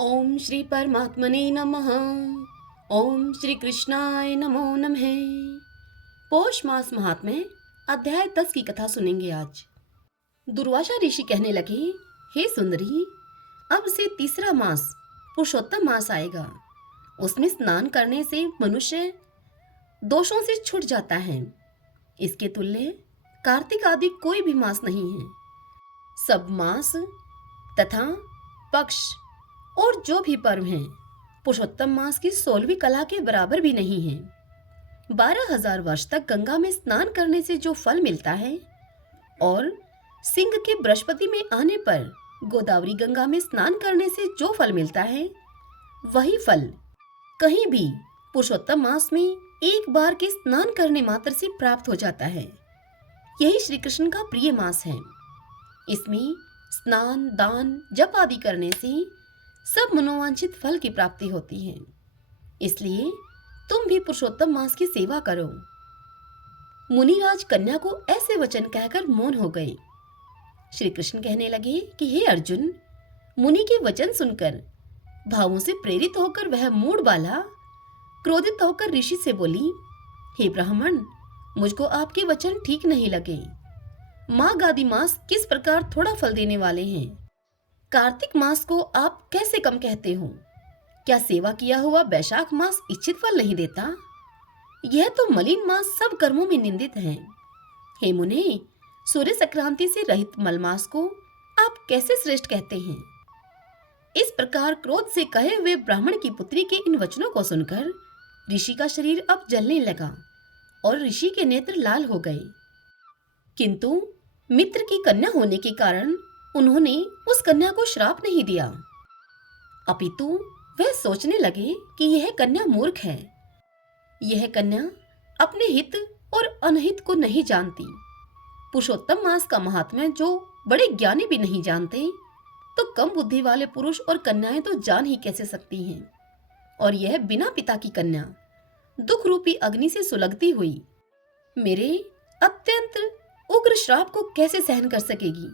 ओम श्री परमात्मने नमः। ओम श्री कृष्णाय नमो नमः। पौष मास महात्म्य अध्याय 10 की कथा सुनेंगे आज। दुर्वासा ऋषि कहने लगे, हे सुंदरी, अब से तीसरा मास पुरुषोत्तम मास आएगा। उसमें स्नान करने से मनुष्य दोषों से छूट जाता है। इसके तुल्य कार्तिक आदि कोई भी मास नहीं है। सब मास तथा पक्ष और जो भी पर्व हैं पुरुषोत्तम मास की 16वीं कला के बराबर भी नहीं है। 12,000 वर्ष तक गंगा में स्नान करने से जो फल मिलता है और सिंह के बृहस्पति में आने पर गोदावरी गंगा में स्नान करने से जो फल मिलता है, वही फल कहीं भी पुरुषोत्तम मास में एक बार के स्नान करने मात्र से प्राप्त हो जाता है। यही श्री कृष्ण का प्रिय मास है। इसमें स्नान, दान, जप आदि करने से सब मनोवांछित फल की प्राप्ति होती है। इसलिए तुम भी पुरुषोत्तम मास की सेवा करो। मुनिराज कन्या को ऐसे वचन कहकर मौन हो गए। श्री कृष्ण कहने लगे कि हे अर्जुन, मुनि के वचन सुनकर भावों से प्रेरित होकर वह मूढ़ बाला क्रोधित होकर ऋषि से बोली, हे ब्राह्मण, मुझको आपके वचन ठीक नहीं लगे। माघ आदि मास किस प्रकार थोड़ा फल देने वाले हैं, कार्तिक मास को आप कैसे कम कहते हो? क्या सेवा किया हुआ बैशाख मास इच्छित फल नहीं देता? यह तो मलिन मास सब कर्मों में निंदित है। हे मुने, सूर्य संक्रांति से रहित मल मास को आप कैसे श्रेष्ठ कहते हैं? इस प्रकार क्रोध से कहे हुए ब्राह्मण की पुत्री के इन वचनों को सुनकर ऋषि का शरीर अब जलने लगा और ऋषि के नेत्र लाल हो गए। किंतु मित्र की कन्या होने के कारण उन्होंने उस कन्या को श्राप नहीं दिया, अपितु वह सोचने लगे कि यह कन्या मूर्ख है। यह कन्या अपने हित और अनहित को नहीं जानती। पुरुषोत्तम मास का महात्म्य जो बड़े ज्ञानी भी नहीं जानते, तो कम बुद्धि वाले पुरुष और कन्याएं तो जान ही कैसे सकती हैं। और यह बिना पिता की कन्या दुख रूपी अग्नि से सुलगती हुई मेरे अत्यंत उग्र श्राप को कैसे सहन कर सकेगी?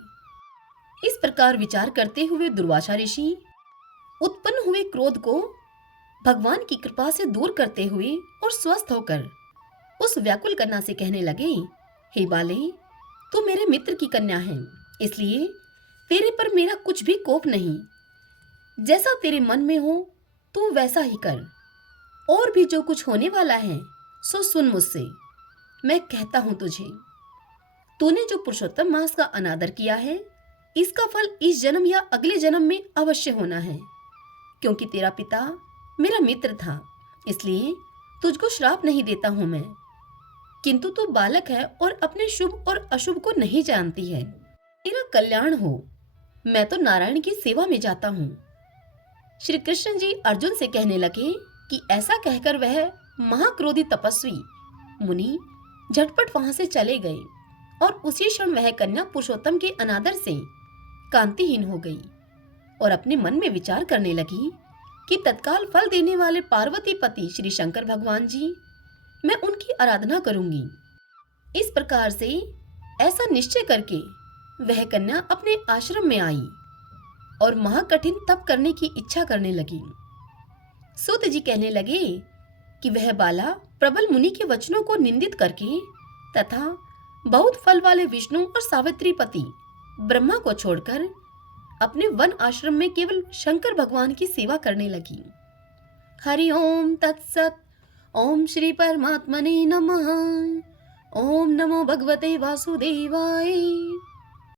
इस प्रकार विचार करते हुए दुर्वासा ऋषि उत्पन्न हुए क्रोध को भगवान की कृपा से दूर करते हुए और स्वस्थ होकर उस व्याकुल कन्या से कहने लगे, हे बाले, तू मेरे मित्र की कन्या है, इसलिए तेरे पर मेरा कुछ भी कोप नहीं। जैसा तेरे मन में हो तू वैसा ही कर। और भी जो कुछ होने वाला है सो सुन मुझसे। मैं कहता हूं तुझे, तूने जो पुरुषोत्तम मास का अनादर किया है, इसका फल इस जन्म या अगले जन्म में अवश्य होना है। क्योंकि तेरा पिता मेरा मित्र था, इसलिए तुझको श्राप नहीं देता हूं मैं। किंतु तू बालक है और अपने शुभ और अशुभ को नहीं जानती है। तेरा कल्याण हो, मैं तो नारायण की सेवा में जाता हूं। श्री कृष्ण जी अर्जुन से कहने लगे कि ऐसा कहकर वह महाक्रोधी तपस्वी मुनि झटपट वहां से चले गए और उसी क्षण वह कन्या पुरुषोत्तम के अनादर से कांतिहीन हो गई और अपने मन में विचार करने लगी कि तत्काल फल देने वाले पार्वती पति श्री शंकर भगवान जी, मैं उनकी आराधना करूंगी। इस प्रकार से ऐसा निश्चय करके वह कन्या अपने आश्रम में आई और महाकठिन तप करने की इच्छा करने लगी। सूत जी कहने लगे कि वह बाला प्रबल मुनि के वचनों को निंदित करके तथा बहुत फल वाले विष्णु और सावित्री पति ब्रह्मा को छोड़कर अपने वन आश्रम में केवल शंकर भगवान की सेवा करने लगी। हरि ओम तत्सत। ओम श्री परमात्मने नमः। ओम नमो भगवते वासुदेवाय।